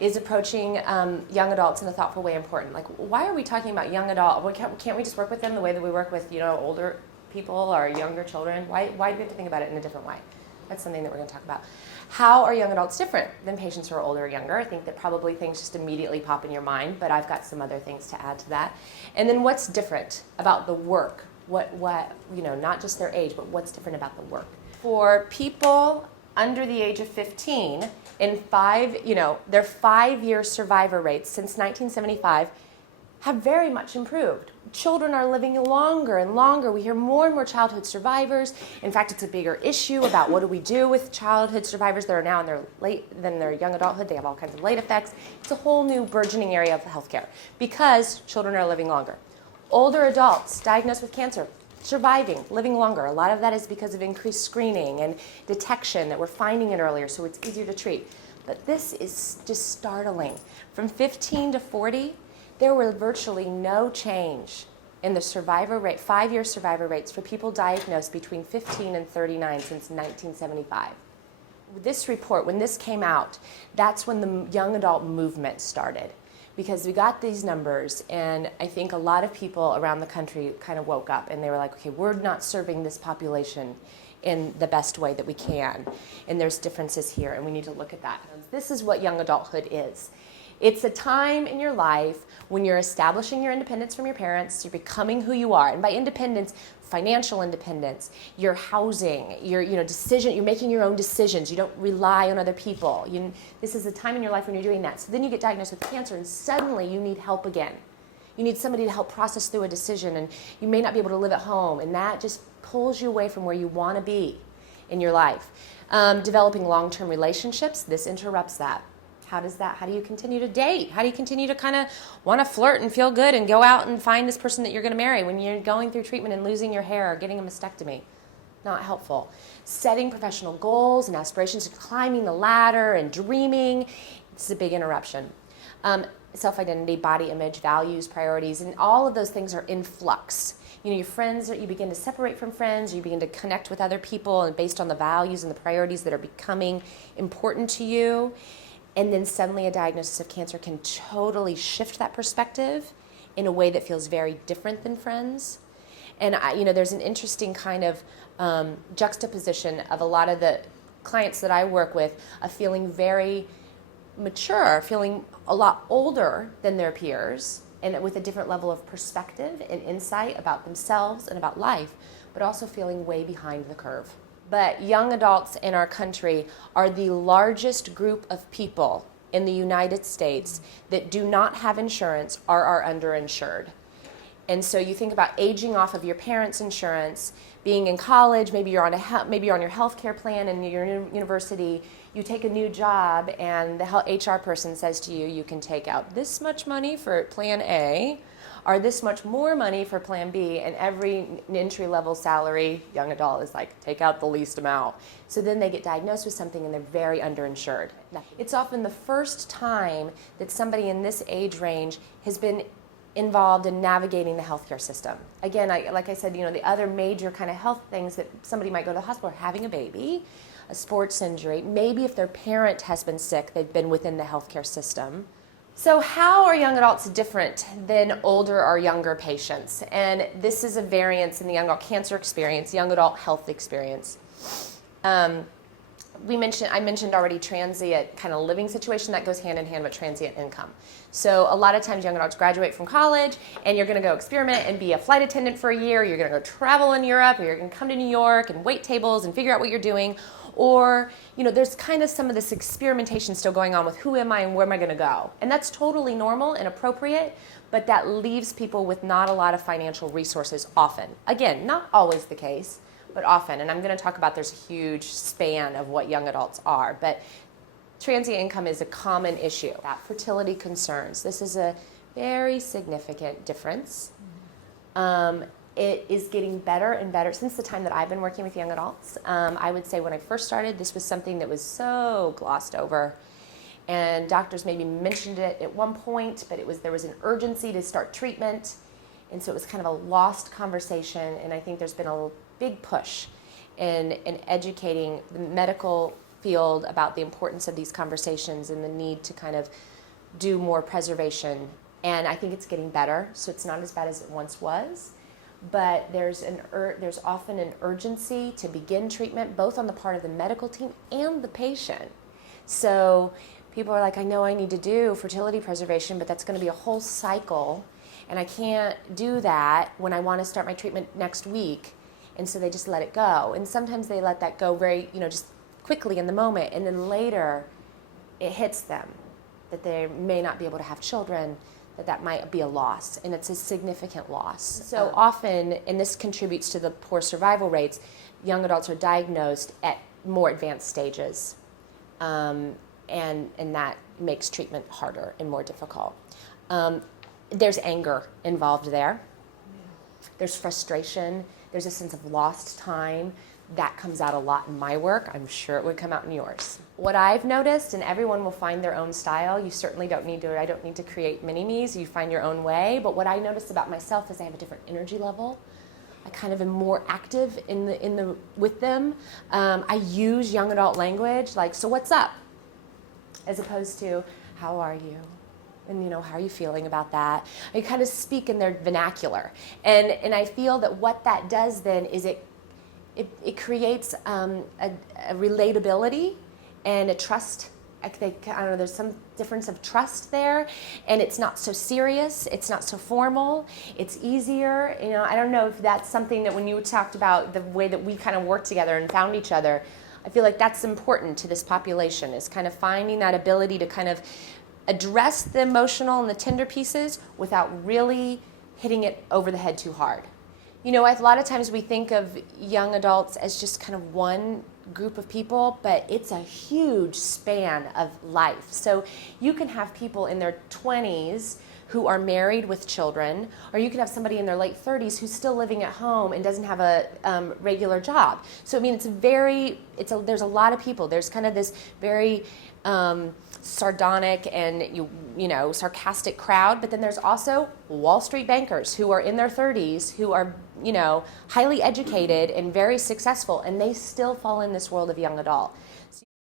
is approaching young adults in a thoughtful way important? Like, why are we talking about young adult? Can't we just work with them the way that we work with, older people or younger children? Why do we have to think about it in a different way? That's something that we're going to talk about. How are young adults different than patients who are older or younger? I think that probably things just immediately pop in your mind, but I've got some other things to add to that. And then what's different about the work? What not just their age, but what's different about the work? For people under the age of 15, their 5-year survivor rates since 1975 have very much improved. Children are living longer and longer. We hear more and more childhood survivors. In fact, it's a bigger issue about what do we do with childhood survivors that are now in their young adulthood. They have all kinds of late effects. It's a whole new burgeoning area of healthcare because children are living longer. Older adults diagnosed with cancer, surviving, living longer. A lot of that is because of increased screening and detection that we're finding it earlier, so it's easier to treat. But this is just startling. From 15 to 40, there were virtually no change in the survivor rate, 5-year survivor rates for people diagnosed between 15 and 39 since 1975. This report, when this came out, that's when the young adult movement started. Because we got these numbers, and I think a lot of people around the country kind of woke up and they were like, okay, we're not serving this population in the best way that we can, and there's differences here, and we need to look at that. This is what young adulthood is. It's a time in your life when you're establishing your independence from your parents, you're becoming who you are, and by independence, financial independence, your housing, your decision, you're making your own decisions, you don't rely on other people. This is a time in your life when you're doing that. So then you get diagnosed with cancer and suddenly you need help again. You need somebody to help process through a decision, and you may not be able to live at home, and that just pulls you away from where you want to be in your life. Developing long-term relationships, this interrupts that. How do you continue to date? How do you continue to kind of want to flirt and feel good and go out and find this person that you're going to marry when you're going through treatment and losing your hair or getting a mastectomy? Not helpful. Setting professional goals and aspirations, climbing the ladder and dreaming, it's a big interruption. Self-identity, body image, values, priorities, and all of those things are in flux. Your friends, you begin to separate from friends, you begin to connect with other people and based on the values and the priorities that are becoming important to you. And then suddenly a diagnosis of cancer can totally shift that perspective in a way that feels very different than friends. And there's an interesting kind of juxtaposition of a lot of the clients that I work with of feeling very mature, feeling a lot older than their peers, and with a different level of perspective and insight about themselves and about life, but also feeling way behind the curve. But young adults in our country are the largest group of people in the United States that do not have insurance or are underinsured. And so you think about aging off of your parents' insurance, being in college, maybe you're on your health care plan in your university, you take a new job and the HR person says to you, you can take out this much money for plan A, or this much more money for plan B, and every entry-level salary young adult is like, take out the least amount. So then they get diagnosed with something and they're very underinsured. It's often the first time that somebody in this age range has been involved in navigating the healthcare system. Again, like I said, the other major kind of health things that somebody might go to the hospital are having a baby, a sports injury, maybe if their parent has been sick, they've been within the healthcare system. So how are young adults different than older or younger patients? And this is a variance in the young adult cancer experience, young adult health experience. I mentioned already transient kind of living situation that goes hand in hand with transient income. So a lot of times young adults graduate from college and you're going to go experiment and be a flight attendant for a year, you're going to go travel in Europe, or you're going to come to New York and wait tables and figure out what you're doing. Or, there's kind of some of this experimentation still going on with who am I and where am I going to go? And that's totally normal and appropriate, but that leaves people with not a lot of financial resources often. Again, not always the case, but often. And I'm going to talk about there's a huge span of what young adults are. But transient income is a common issue. That fertility concerns. This is a very significant difference. It is getting better and better since the time that I've been working with young adults. I would say when I first started, this was something that was so glossed over. And doctors maybe mentioned it at one point, but there was an urgency to start treatment. And so it was kind of a lost conversation. And I think there's been a big push in educating the medical field about the importance of these conversations and the need to kind of do more preservation. And I think it's getting better, so it's not as bad as it once was. But there's often an urgency to begin treatment, both on the part of the medical team and the patient. So people are like, I know I need to do fertility preservation, but that's going to be a whole cycle, and I can't do that when I want to start my treatment next week. And so they just let it go. And sometimes they let that go very, just quickly in the moment, and then later it hits them that they may not be able to have children, that might be a loss, and it's a significant loss. So often, and this contributes to the poor survival rates, young adults are diagnosed at more advanced stages, and that makes treatment harder and more difficult. There's anger involved there. There's frustration. There's a sense of lost time. That comes out a lot in my work. I'm sure it would come out in yours. What I've noticed, and everyone will find their own style, I don't need to create mini-me's, you find your own way, but what I notice about myself is I have a different energy level. I kind of am more active with them. I use young adult language, like, so what's up? As opposed to, how are you? And how are you feeling about that? I kind of speak in their vernacular. And I feel that what that does then is it creates a relatability and a trust. I don't know, there's some difference of trust there, and it's not so serious, it's not so formal, it's easier. I don't know if that's something that when you talked about the way that we kind of worked together and found each other, I feel like that's important to this population, is kind of finding that ability to kind of address the emotional and the tender pieces without really hitting it over the head too hard. A lot of times we think of young adults as just kind of one group of people, but it's a huge span of life. So you can have people in their 20s who are married with children, or you can have somebody in their late 30s who's still living at home and doesn't have a regular job. So there's a lot of people. There's kind of this very sardonic and sarcastic crowd, but then there's also Wall Street bankers who are in their 30s who are highly educated and very successful, and they still fall in this world of young adult.